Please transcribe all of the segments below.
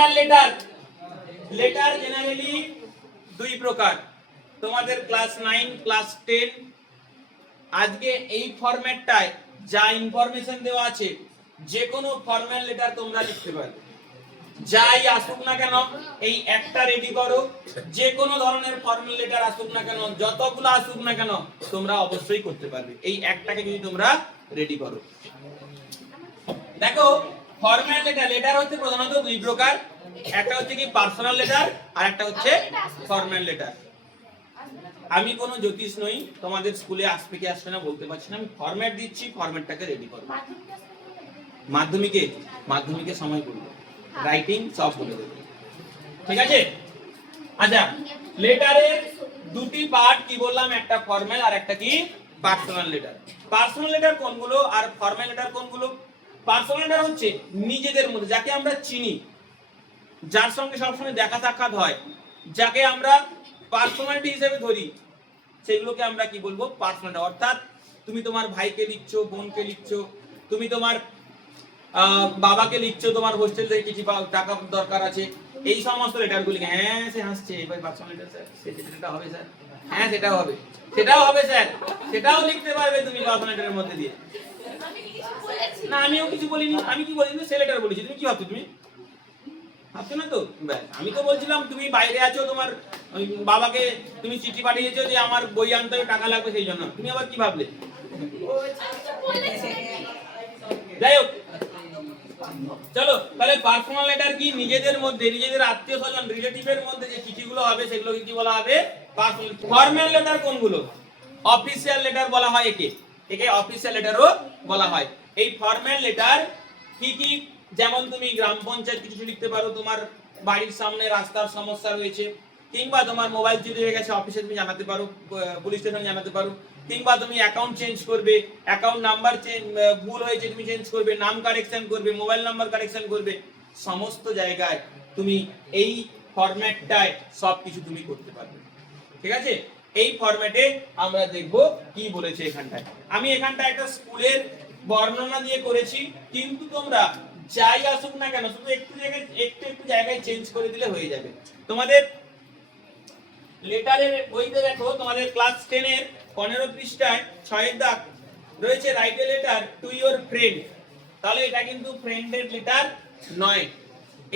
Formal letter. Letter generally দুই প্রকার। তোমাদের ক্লাস 9 ক্লাস 10 আজকে এই ফরম্যাটটায় যা ইনফরমেশন দেওয়া আছে যে কোনো ফর্মাল লেটার তোমরা লিখতে পারবে। যাই আসুক না কেন এই একটা রেডি করো। যে কোনো ধরনের ফর্মাল লেটার আসুক না কেন, যতগুলো আসুক না কেন তোমরা অবশ্যই করতে পারবে এই একটাকে যদি তোমরা রেডি করো। দেখো ফর্মাল লেটার হচ্ছে প্রধানত দুই প্রকার। একটা হচ্ছে কি পার্সোনাল লেটার আর একটা হচ্ছে ফর্মাল লেটার। আমি কোনো জ্যোতিষ নই, তোমাদের স্কুলে আসবে কি আসবে না বলতে পারছি না। আমি ফরম্যাট দিচ্ছি, ফরম্যাটটাকে রেডি করো। মাধ্যমিকে সময় করবো, রাইটিং সব বলে দেবো, ঠিক আছে? আচ্ছা, লেটারের দুটি পার্ট কি বললাম, একটা ফর্মাল আর একটা কি পার্সোনাল লেটার। পার্সোনাল লেটার কোনগুলো আর ফর্মাল লেটার কোনগুলো? পার্সোনাল লেটার হচ্ছে নিজেদের মধ্যে, যাকে আমরা চিনি, যার সঙ্গে সবসময় দেখা সাক্ষাৎ হয়, যাকে আমরা পার্সোনালিটি হিসেবে ধরি, সেগুলোকে আমরা কি বলবো? পার্সোনাল। অর্থাৎ তুমি তোমার ভাইকে লিখছো, বোনকে লিখছো, তুমি তোমার বাবাকে লিখছো, তোমার হোস্টেল থেকে কিছু টাকা দরকার আছে, এই সমস্ত লেটারগুলিকে, হ্যাঁ সে হাসছে, এবার পার্সোনাল লেটার স্যার, সেটা হবে স্যার, হ্যাঁ সেটাও হবে স্যার, সেটাও লিখতে পারবে তুমি পার্সোনাল লেটারের মধ্যে দিয়ে। না আমিও কিছু বলিনি, আমি কি বলিনি, সে লেটার বলেছি। তুমি কি ভাবছো? তুমি ভাবছো না তো? আমি তো বলছিলাম তুমি বাইরে আছো, তোমার বাবাকে তুমি চিঠি পাঠিয়েছো যে আমার বই আনতে হবে, টাকা লাগবে, সেই জন্য। তুমি আবার কি ভাবলে? যাই হোক, চলো তাহলে পার্সোনাল লেটার কি? নিজেদের মধ্যে, নিজেদের আত্মীয় স্বজন রিলেটিভের মধ্যে যে চিঠিগুলো হবে সেগুলো কি বলা হবে? পার্সোনাল। ফর্মাল লেটার কোনগুলো? অফিসিয়াল লেটার বলা হয় একে অফিসিয়াল লেটারও বলা হয়। এই ফর্মাল লেটার কি কি? যেমন তুমি গ্রাম পঞ্চায়েত কিছু লিখতে পারো, তোমার বাড়ির সামনে রাস্তার সমস্যা রয়েছে, কিংবা তোমার মোবাইল চুরি হয়ে গেছে, অফিসে তুমি জানাতে পারো, পুলিশ স্টেশনে জানাতে পারো, কিংবা তুমি অ্যাকাউন্ট চেঞ্জ করবে, অ্যাকাউন্ট নাম্বার ভুল হয়েছে তুমি চেঞ্জ করবে, নাম কারেকশন করবে, মোবাইল নাম্বার কারেকশন করবে, সমস্ত জায়গায় তুমি এই ফরম্যাটটায় সবকিছু তুমি করতে পারবে, ঠিক আছে? এই ফরম্যাটে আমরা দেখব কি বলেছে এখানটায়। আমি এখানটায় একটা স্কুলের বর্ণনা দিয়ে করেছি, কিন্তু তোমরা যাই আসুক না কেন শুধু একটু জায়গায় চেঞ্জ করে দিলে হয়ে যাবে। তোমাদের লেটারের বইতে দেখো, তোমাদের ক্লাস 10 এর 15 পৃষ্ঠায় 6 এর দাগ রয়েছে, write a letter to your friend. তাহলে এটা কিন্তু ফ্রেন্ডের লেটার নয়।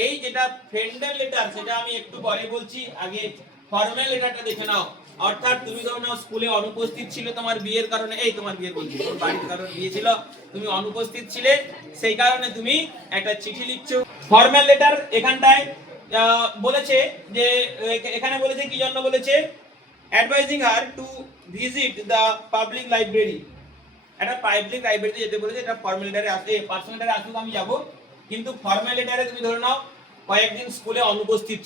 এই যেটা ফ্রেন্ডের লেটার সেটা আমি একটু পরে বলছি, আগে ফর্মাল লেটারটা দেখে নাও। অর্থাৎ তুমি ধরো স্কুলে অনুপস্থিত ছিলে তোমার বিয়ের কারণে, এই তোমার বিয়ের বলছি, তোমার বাড়ির কারণে বিয়ে ছিল, তুমি অনুপস্থিত ছিলে, সেই কারণে তুমি একটা চিঠি লিখছো। ফর্মাল লেটার এখানটায় বলেছে যে, এখানে বলেছে কি জন্য বলেছে, advising her to visit the public library. একটা পাবলিক লাইব্রেরিতে যেতে বলেছে। এটা ফর্মাল লেটারে আসে, পার্সোনাল লেটারে আসলে আমি যাব, কিন্তু ফর্মাল লেটারে তুমি ধরে নাও কয়েকদিন স্কুলে অনুপস্থিত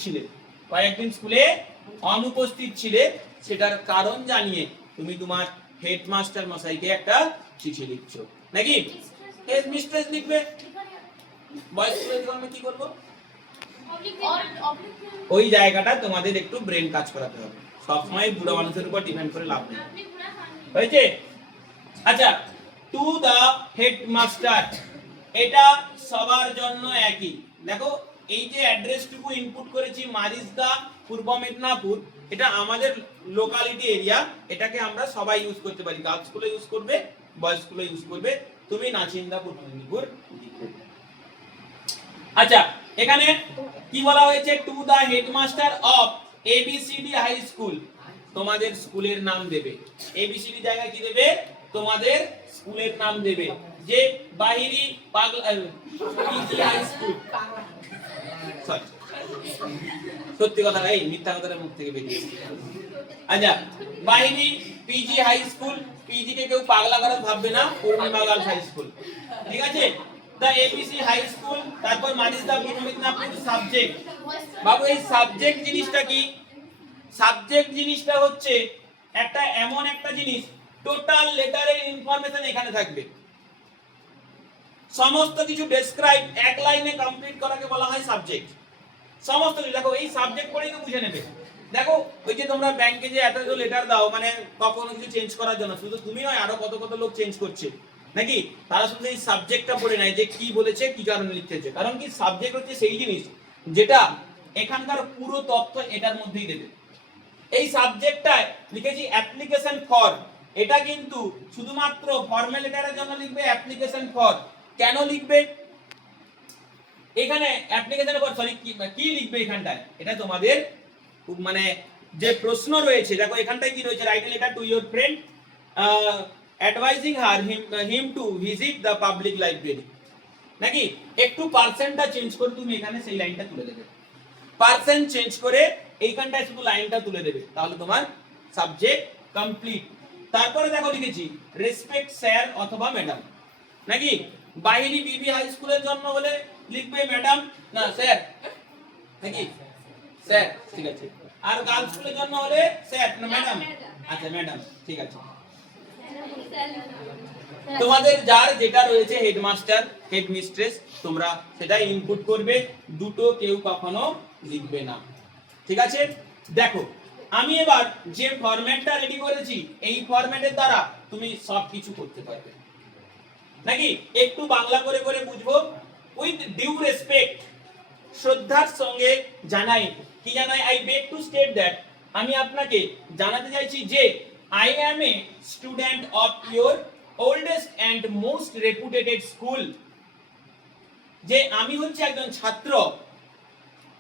ছিলে, সেটার কারণ জানিয়ে তুমি তোমার হেডমাস্টার মশাইকে একটা চিঠি লিখছো, নাকি? হেড মিস্ট্রেস লিখবে, বয়েজ স্কুলে আমরা কি করব? ওই জায়গাটা তোমাদের একটু ব্রেন কাজ করাতে হবে। সবসময় বুড়ো মানুষের উপর ডিপেন্ড করে লাভ নেই, হয়েছে? আচ্ছা, টু দা হেডমাস্টার, এটা সবার জন্য একই। দেখো এই যে অ্যাড্রেসটুকু ইনপুট করেছি, মারিজদা, পূর্ব মেদিনীপুর, এটা আমাদের লোকালিটি এরিয়া, এটাকে আমরা সবাই ইউজ করতে পারি। গার্লস স্কুলে ইউজ করবে, বয়েজ স্কুলে ইউজ করবে, তুমি নাচিন্দা, পূর্ব মেদিনীপুর। আচ্ছা, এখানে কি বলা হয়েছে? To the headmaster of ABCD high school. তোমাদের স্কুলের নাম দেবে, এবিসিডি জায়গায় কি দেবে? তোমাদের স্কুলের নাম দেবে। যে বাহিরি পাগলা পিজি হাই স্কুল, সত্যি কথা এই মিথ্যা কথাটা মুখ থেকে বেরিয়ে এসেছে। আচ্ছা, বাহিরি পিজি হাই স্কুল, পিজি কে কেউ পাগলা করে ভাববে না, পূর্ণিমা গার্লস হাই স্কুল, ঠিক আছে? দা এবিসি হাই স্কুল, তারপর মানিসদা, পূর্ব মেদিনীপুর। সাবজেক্ট, বাবু এই সাবজেক্ট জিনিসটা কি? সাবজেক্ট জিনিসটা হচ্ছে একটা এমন একটা জিনিস, টোটাল লেটারের ইনফরমেশন এখানে থাকবে, সমস্ত কিছু ডেসক্রাইব এক লাইনে কমপ্লিট করাকে বলা হয় সাবজেক্ট। সমস্ত কিছু দেখো, এই সাবজেক্ট পড়েই তো বুঝে নেবে। দেখো ওই যে তোমরা ব্যাংকে যে এত লেটার দাও, মানে কখনো কিছু চেঞ্জ করার জন্য, শুধু তুমি নয় আরো কত লোক চেঞ্জ করছে, নাকি? তারা শুধু এই সাবজেক্টটা পড়ে নেয় যে কি বলেছে, কি কারণে লিখতেছে। কারণ কি, সাবজেক্ট হচ্ছে সেই জিনিস যেটা এখানকার পুরো তথ্য এটার মধ্যেই দেবে। এই সাবজেক্টটায় লিখেছি অ্যাপ্লিকেশন ফর, এটা কিন্তু শুধুমাত্র ফর্মাল লেটারের জন্য লিখবে অ্যাপ্লিকেশন ফর। কেন লিখবে এখানে অ্যাপ্লিকেশন ফর, সরি কি লিখবে এখানটায়, এটা তোমাদের মানে যে প্রশ্ন রয়েছে দেখো এখানটায় কি রয়েছে, write a letter to your friend advising him to visit the public library, নাকি একটু পার্সেন্টটা চেঞ্জ করে তুমি এখানে সেই লাইনটা তুলে দেবে, পার্সেন্ট চেঞ্জ করে এইখানটায় শুধু লাইনটা তুলে দেবে, তাহলে তোমার সাবজেক্ট কমপ্লিট। তারপরে দেখো লিখেছি রেসপেক্ট স্যার অথবা ম্যাডাম, নাকি বাইরে বিবি হাই স্কুলের জন্য হলে লিখবে ম্যাডাম না স্যার, নাকি স্যার, ঠিক আছে। আর গার্লস স্কুলের জন্য হলে স্যার না ম্যাডাম, আচ্ছা ম্যাডাম, ঠিক আছে। তোমাদের যার যেটা রয়েছে হেডমাস্টার হেডমিস্ট্রেস তোমরা সেটা ইনপুট করবে, দুটো কেউ কখনো লিখবে না, ঠিক আছে। দেখো আমি এবার যে ফরম্যাটটা রেডি করেছি এই ফরম্যাটের দ্বারা তুমি সব কিছু করতে পারবে, নাকি একটু বাংলা করে করে বুঝবো। উইথ ডিউ রেসপেক্ট, শ্রদ্ধার সঙ্গে জানাই, কি জানাই, I beg to state that, আমি আপনাকে জানাতে চাইছি যে I am a student of your oldest and most reputated school, যে আমি হচ্ছে একজন ছাত্র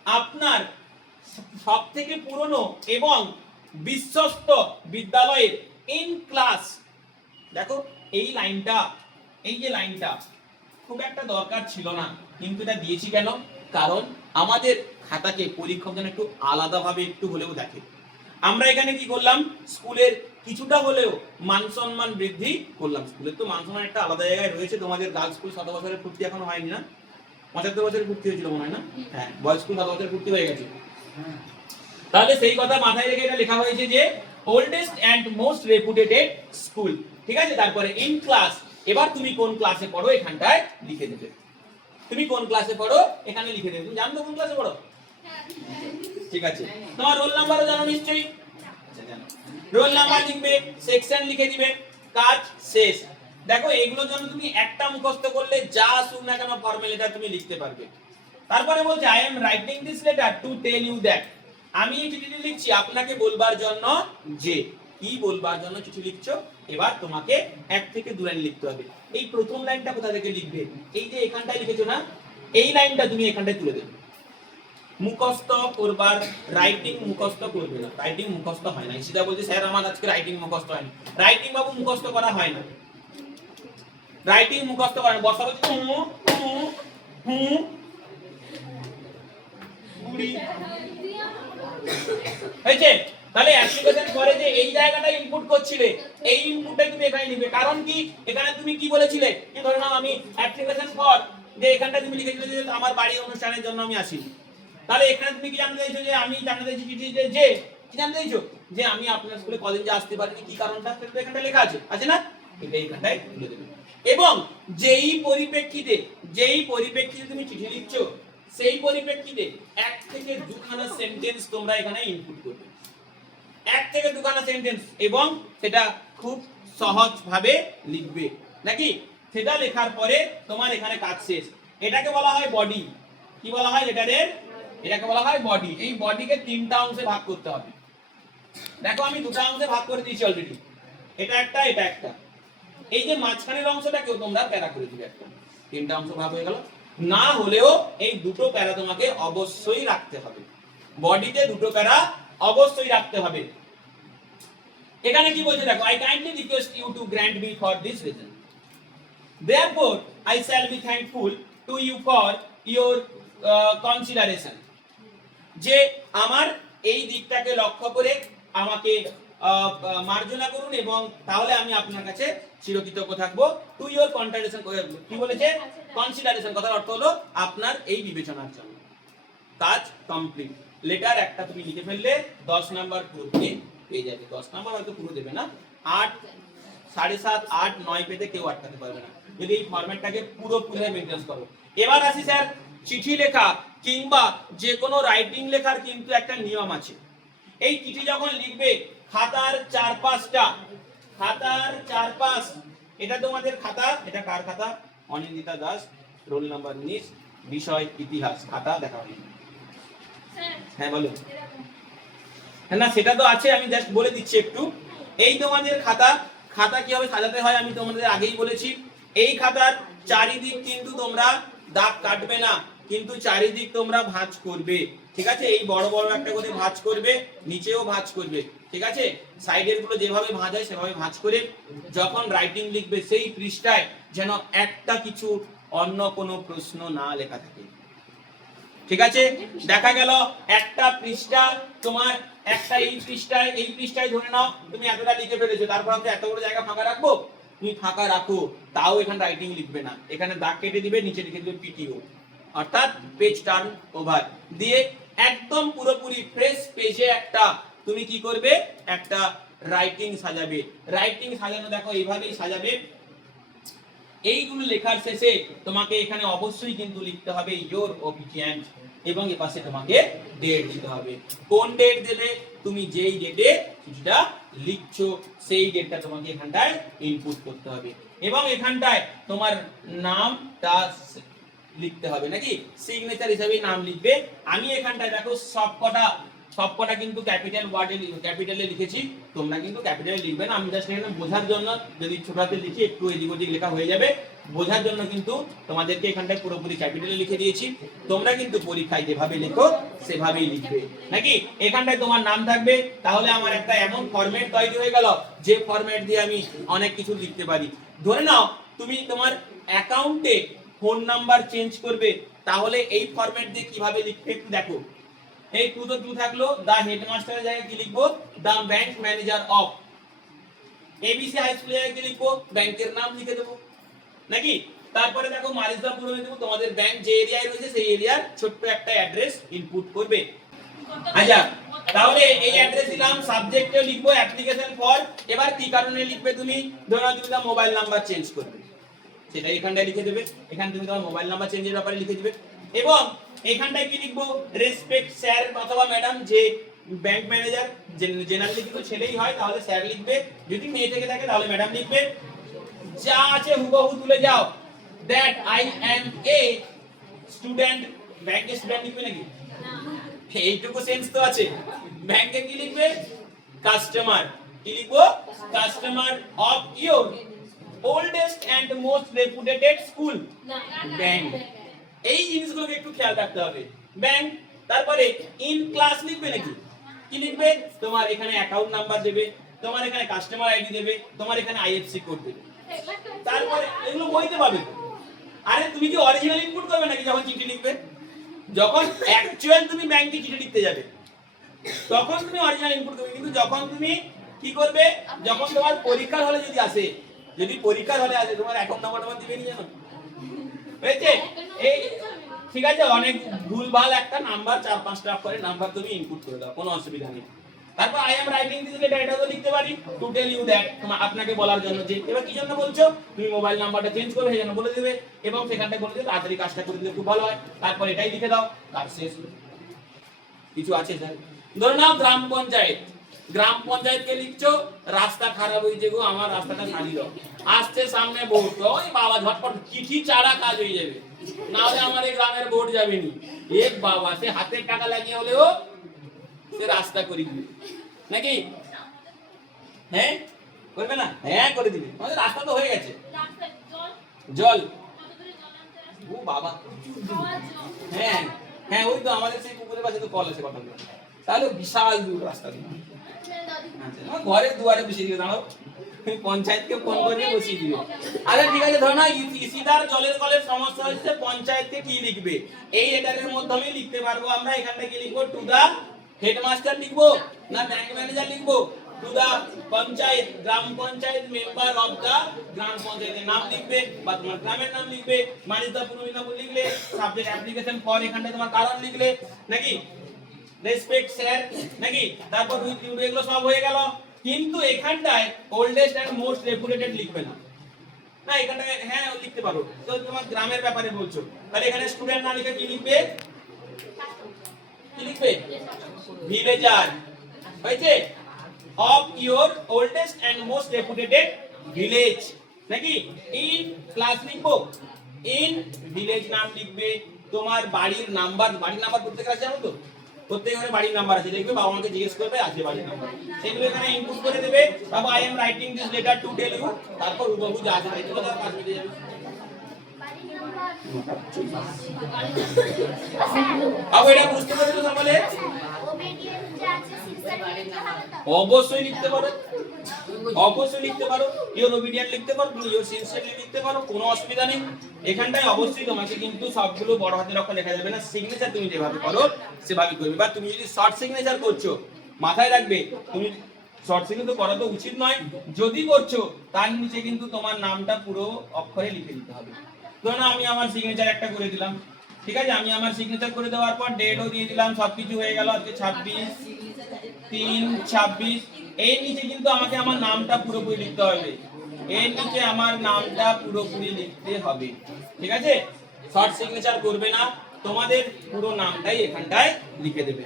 আপনার সব থেকে পুরনো এবং বিশ্বস্ত বিদ্যালয়ের ইন ক্লাস। দেখো এই লাইনটা, এই যে লাইনটা খুব একটা দরকার ছিল না, কিন্তু এটা দিয়েছি কেন, কারণ আমাদের খাতাকে পরীক্ষক যেন একটু আলাদাভাবে একটু হলেও দেখে। আমরা এখানে কি করলাম, স্কুলের কিছুটা হলেও মান সম্মান বৃদ্ধি করলাম। স্কুলের তো মান সম্মান একটা আলাদা জায়গায় রয়েছে, তোমাদের গার্লস স্কুল 7 বছরের পূর্তি এখনো হয়নি না, 75 বছরের পূর্তি হয়েছিল মনে হয় না, হ্যাঁ বয়েজ স্কুল 7 বছরের পূর্তি হয়ে গেছে। তাহলে সেই কথা মাথায় রেখে এটা লেখা হয়েছে যে oldest and most reputated school, ঠিক আছে। তারপরে ইন ক্লাস, এবার তুমি কোন ক্লাসে পড়ো এখানটায় লিখে দেবে, তুমি কোন ক্লাসে পড়ো এখানে লিখে দেবে, তুমি জানো কোন ক্লাসে পড়ো, ঠিক আছে। তোমার রোল নাম্বারও জানো নিশ্চয়ই, আচ্ছা জানো, রোল নাম্বার লিখবে, সেকশন লিখে দিবে, কাজ শেষ। দেখো এগুলোর জন্য তুমি একটা মুখস্থ করলে যা আসুক না কেন ফর্মাল লেটার তুমি লিখতে পারবে। তারপরে বলছে I am writing this letter to tell you that, আমি এই চিঠিটি লিখছি আপনাকে বলবার জন্য যে, কি বলবার জন্য চিঠি লিখছো, এবার তোমাকে এক থেকে দু লাইন লিখতে হবে। এই প্রথম লাইনটা কোথা থেকে লিখবে, এই যে এখানটায় লিখেছো না, এই লাইনটা তুমি এখানটায় তুলে দেবে। মুখস্থ করবার, রাইটিং মুখস্থ করবে না, রাইটিং মুখস্থ হয় না। ইসিদা বলছে স্যার আমার আজকে রাইটিং মুখস্থ হয়নি, রাইটিং বাবু মুখস্থ করা হয় না, রাইটিং মুখস্থ করা না। বর্ষা বলছে হয়েছে। তাহলে অ্যাপ্লিকেশন করে যে এই জায়গাটা ইনপুট করছিলে, এই ইনপুটটাই তুমি এখানে লিখবে। কারণ কি, এখানে তুমি কি বলেছিলে, যে ধরে নাও আমি অ্যাপ্লিকেশন ফর, যে এখানটা তুমি লিখেছিলে যে আমার বাড়ির অনুষ্ঠানের জন্য আমি আসি, তাহলে এখানে তুমি কি জানতে চাইছো, যে আমি জানতে চাইছি চিঠি যে কি জানতে চাইছো, যে আমি আপনার স্কুলে কদিন যে আসতে পারিনি, কি কারণটা, সেটা এখানটা লেখা আছে না, এটা এখানটায় তুলে দেবে। এবং যেই পরিপ্রেক্ষিতে তুমি চিঠি লিখছো সেই পরিপ্রেক্ষিতে এক থেকে দুখানা সেন্টেন্স তোমরা এখানে ইনপুট করবে, এক থেকে দুখানা সেন্টেন্স, এবং সেটা খুব সহজ ভাবে লিখবে, নাকি সেটা লেখার পরে তোমার এখানে কাজ শেষ। এটাকে বলা হয় বডি, কি বলা হয় লেটারের, এটাকে বলা হয় বডি। এই বডিকে তিনটা অংশে ভাগ করতে হবে। দেখো আমি দুটো অংশে ভাগ করে দিয়েছি অলরেডি, এটা একটা এটা একটা। এই যে মাঝখানের অংশটাকেও তোমরা প্যারা করে দিবে, একটা তিনটা অংশ ভাগ হয়ে গেল। না হলেও এই দুটো প্যারা তোমাকে অবশ্যই রাখতে হবে, বডিতে দুটো প্যারা অবশ্যই রাখতে হবে। এখানে কি বলছে দেখো, I kindly request you to grant me for this reason, therefore I shall be thankful to you for your consideration, যে আমার এই দিকটাকে লক্ষ্য করে আমাকে মার্জনা করুন এবং তাহলে আমি আপনার কাছে চিরকৃতজ্ঞ থাকবো। টু ইওর কনসিডারেশন, কি বলেছে, কনসিডারেশন কথার অর্থ হলো আপনার এই বিবেচনার জন্য। কাজ কমপ্লিট। লেটার একটা তুমি লিখে ফেললে 10 নাম্বার পুরো পেয়ে যাবে। 10 নাম্বার হয়তো পুরো দেবে না, 8, 7.5, 8, 9 পেতে কেউ আটকাতে পারবে না যদি এই ফরম্যাটটাকে পুরোপুরি মেইনটেইন করো। এবার আসি স্যার, চিঠি লেখা কিংবা যে কোনো রাইটিং লেখার কিন্তু একটা নিয়ম আছে। এই চিঠি যখন লিখবে খাতার চারপাশটা, খাতার চারপাশ, এটা তোমাদের খাতা, এটা কার খাতা, অনিন্দিতা দাস, রোল নাম্বার 19, বিষয় ইতিহাস, খাতা দেখা হয়নি, হ্যাঁ বলো। না সেটা তো আছে, আমি জাস্ট বলে দিচ্ছি একটু। এই তোমাদের খাতা, খাতা কিভাবে সাজাতে হয় আমি তোমাদের আগেই বলেছি। এই খাতার চারিদিক কিন্তু তোমরা দাগ কাটবে না, কিন্তু চারিদিক তোমরা ভাঁজ করবে, ঠিক আছে? এই বড় বড় একটা করে ভাঁজ করবে, নিচেও ভাঁজ করবে, ঠিক আছে? সাইডের গুলো যেভাবে ভাঁজ হয় সেভাবে ভাঁজ করে যখন রাইটিং লিখবে সেই পৃষ্ঠায় যেন একটা কিছু অন্য কোনো প্রশ্ন না লেখা থাকে, ঠিক আছে? দেখা গেল একটা পৃষ্ঠা তোমার, একটা এই পৃষ্ঠায় ধরে নাও তুমি এতটা লিখে ফেলেছো, তারপর আমি এত বড় জায়গা ফাঁকা রাখবো? তুমি ফাঁকা রাখো, তাও এখানে রাইটিং লিখবে না, এখানে দাগ কেটে দিবে, নিচে লিখে দিবে পিটিও, অর্থাৎ পেজ টার্ন ওভার দিয়ে একদম পুরোপুরি ফ্রেশ পেজে একটা তুমি কি করবে, একটা রাইটিং সাজাবে। রাইটিং সাজানো দেখো এইভাবেই সাজাবে। এইগুলো লেখার শেষে তোমাকে এখানে অবশ্যই কিন্তু লিখতে হবে ইওর ওবিডিয়েন্ট, এবং এর পাশে তোমাকে ডেট দিতে হবে। কোন ডেট দেবে? তুমি যেই ডেটে চিঠিটা লিখছো সেই ডেটটা তোমাকে এখানটায় ইনপুট করতে হবে, এবং এখানটায় তোমার নামটা লিখতে হবে, নাকি সিগনেচার হিসেবে নাম লিখবে। আমি এখানটায় দেখো সবকটা কিন্তু ক্যাপিটাল ওয়ার্ডে ক্যাপিটালে লিখেছি, তোমরা কিন্তু ক্যাপিটালে লিখবে না, আমি জাস্ট এখানে বোঝার জন্য, যদি ছোট হাতে লিখি একটু এদিক ওদিক লেখা হয়ে যাবে, বোঝার জন্য কিন্তু তোমাদেরকে এখানটায় পুরোপুরি ক্যাপিটালে লিখে দিয়েছি। তোমরা কিন্তু পরীক্ষায় যেভাবে লেখো সেভাবেই লিখবে, নাকি এখানটায় তোমার নাম থাকবে। তাহলে আমার একটা এমন ফরম্যাট তৈরি হয়ে গেল যে ফরম্যাট দিয়ে আমি অনেক কিছু লিখতে পারি। ধরে নাও তুমি তোমার অ্যাকাউন্টে ফোন নাম্বার চেঞ্জ করবে, তাহলে এই ফরম্যাট দিয়ে কিভাবে লিখবে একটু দেখো। এই টু তো টু থাকলো, দা হেডমাস্টারের জায়গায় কি লিখবো? The bank manager of. ABC high স্কুলের জায়গায় কি লিখবো? ব্যাংকের নাম লিখে দেবো, নাকি? তারপরে দেখো মারিজদা পূর্ব মেদিনীপুর, তোমাদের ব্যাংক যে এরিয়ায় রয়েছে সেই এরিয়ার ছোট্ট একটা অ্যাড্রেস ইনপুট করবে। আচ্ছা, তাহলে এই অ্যাড্রেস দিলাম, সাবজেক্টে লিখবো অ্যাপ্লিকেশন ফর। এবার কি কারণে লিখবে তুমি? ধরো তুমি তার মোবাইল নাম্বার চেঞ্জ করবে, সেটা এখানটায় লিখে দেবে। এখানে তুমি তোমার মোবাইল নাম্বার চেঞ্জের ব্যাপারে লিখে দিবে, এবং এখানটায় কি লিখবো? রেসপেক্ট স্যার অথবা ম্যাডাম, যে ব্যাংক ম্যানেজার জেনারেলি কিন্তু ছেলেই হয়, তাহলে স্যার লিখবে, যদি মেয়ে থেকে থাকে তাহলে ম্যাডাম লিখবে। যা আছে হুবহু তুলে যাও, that I am a student. ব্যাংকে স্টুডেন্ট লিখবে নাকি? এইটুকু সেন্স তো আছে। ব্যাংকে কি লিখবে? কাস্টমার। কি লিখবো? Customer of your oldest and most reputed school, bank. এই জিনিসগুলোকে একটু খেয়াল রাখতে হবে। ব্যাংক, তারপরে ইন ক্লাস লিখবে নাকি? কি লিখবে? তোমার এখানে অ্যাকাউন্ট নাম্বার দেবে, তোমার এখানে কাস্টমার আইডি দেবে, তোমার এখানে আইএফসি কোড দেবে, তারপরে এগুলো বইতে পাবে। আরে তুমি কি অরিজিনাল ইনপুট করবে নাকি যখন চিঠি লিখবে? যখন অ্যাকচুয়াল তুমি ব্যাংকে চিঠি লিখতে যাবে তখন তুমি অরিজিনাল ইনপুট করবে, কিন্তু যখন তুমি কি করবে, যখন তোমার পরীক্ষার হলে যদি আসে, যদি পরীক্ষার হলে আসে তোমার অ্যাকাউন্ট নাম্বার দিবে নি জানো, হয়েছে? এই ঠিক আছে, অনেক ভুলভাল একটা নাম্বার 4-5টা করে নাম্বার তুমি ইনপুট করে দাও, কোনো অসুবিধা নেই। তারপর I am writing this letter, এটা তো লিখতে পারি টু টেল ইউ দ্যাট, তোমার আপনাকে বলার জন্য যে, এবার কি জন্য বলছো তুমি মোবাইল নাম্বারটা চেঞ্জ করবে সেই জন্য বলে দিবে, এবং সেখানটা বলে দিবে তাড়াতাড়ি কাজটা করে দিলে খুব ভালো হয়। তারপর এটাই লিখে দাও, কাজ শেষ। কিছু আছে স্যার? ধরে নাও গ্রাম পঞ্চায়েত, গ্রাম পঞ্চায়েতকে লিখছো, রাস্তা খারাপ হয়েছে গো, আমার রাস্তাটা সারিয়ে দাও। আসছে সামনে ভোট, ওই বাবা ঝটপট চিঠি ছাড়া কাজ হয়ে যাবে, না হলে আমার এই গ্রামের ভোট যাবে নি। এক বাবা, সে হাতের টাকা লাগিয়ে হলেও সে রাস্তা করে দিবে, নাকি? হ্যাঁ করবে না? হ্যাঁ করে দিবে, আমাদের রাস্তা তো হয়ে গেছে। জল, ও বাবা, হ্যাঁ হ্যাঁ, ওই তো আমাদের সেই পুকুরের পাশে তো কল আছে, কথা বলে, তাহলে বিশাল দূর রাস্তা দিবে। আচ্ছা, ঘরের দুয়ারে বসিয়ে দিবে, দাঁড়াও পঞ্চায়েতকে ফোন করে বসিয়ে দিবে। আচ্ছা ঠিক আছে, ধরো না ইসিদার জলের কলের সমস্যা হচ্ছে, পঞ্চায়েতকে কি লিখবে? এই লেটারের মাধ্যমে লিখতে পারবো আমরা। এখানটা কি লিখবো? টু দা হেডমাস্টার লিখবো না ব্যাংক ম্যানেজার লিখবো? To the panchayat, gram panchayat member of the, গ্রাম পঞ্চায়েতের নাম লিখবে বা তোমার গ্রামের নাম লিখবে, মানিজদা পূর্ব মেদিনীপুর লিখলে, সাবজেক্ট অ্যাপ্লিকেশন ফর এখানটা তোমার কারণ লিখলে, নাকি রেসপেক্ট স্যার, নাকি? তারপর উইথ ইউ, এগুলো সব হয়ে গেল। কিন্তু এখানটায় ওল্ডেস্ট এন্ড মোস্ট রেপুটেড লিখবে না, না এখানটায় হ্যাঁ লিখতে পারো, তো তোমার গ্রামের ব্যাপারে বলছো, তাহলে এখানে স্টুডেন্ট না লিখে কি লিখবে? কি লিখবে? ভিলেজার, হয়েছে? Of your oldest and most reputed village, নাকি? ইন ক্লাস লিখবো, ইন ভিলেজ নাম লিখবে, তোমার বাড়ির নাম্বার, বাড়ির নাম্বার প্রত্যেকের আছে জানো তো? প্রত্যেক ঘরে বাড়ির নাম্বার আছে, দেখবে বাবা মাকে জিজ্ঞেস করবে আছে বাড়ির নাম্বার, সেগুলো এখানে ইনপুট করে দেবে। বাবা I am writing this letter to tell you, তারপর হুবহু যা আছে তাই তুলে দাও, কাজ মিটে যাবে। বাবা এটা বুঝতে পেরেছো তাহলে? অবশ্যই লিখতে পারো, অবশ্যই লিখতে পারো, ইওর ওবিডিয়েন্ট লিখতে পারো, তুমি ইওর সিনসিয়ারলি লিখতে পারো, কোনো অসুবিধা নেই। এখানটায় অবশ্যই তোমাকে কিন্তু সবগুলো বড় হাতের অক্ষর লেখা যাবে না, সিগনেচার তুমি যেভাবে করো সেভাবে করবে। বা তুমি যদি শর্ট সিগনেচার করছো, মাথায় রাখবে তুমি শর্ট সিগনেচার করা তো উচিত নয়, যদি করছো তার নিচে কিন্তু তোমার নামটা পুরো অক্ষরে লিখে দিতে হবে। ধরুন আমি আমার সিগনেচার একটা করে দিলাম, ঠিক আছে, আমি আমার সিগনেচার করে দেওয়ার পর ডেটও দিয়ে দিলাম, সবকিছু হয়ে গেল, আজকে 26/3/26। এর নিচে কিন্তু আমাকে আমার নামটা পুরোপুরি লিখতে হবে, এর নিচে আমার নামটা পুরোপুরি লিখতে হবে, ঠিক আছে? শর্ট সিগনেচার করবে না, তোমাদের পুরো নামটাই এখানটায় লিখে দেবে।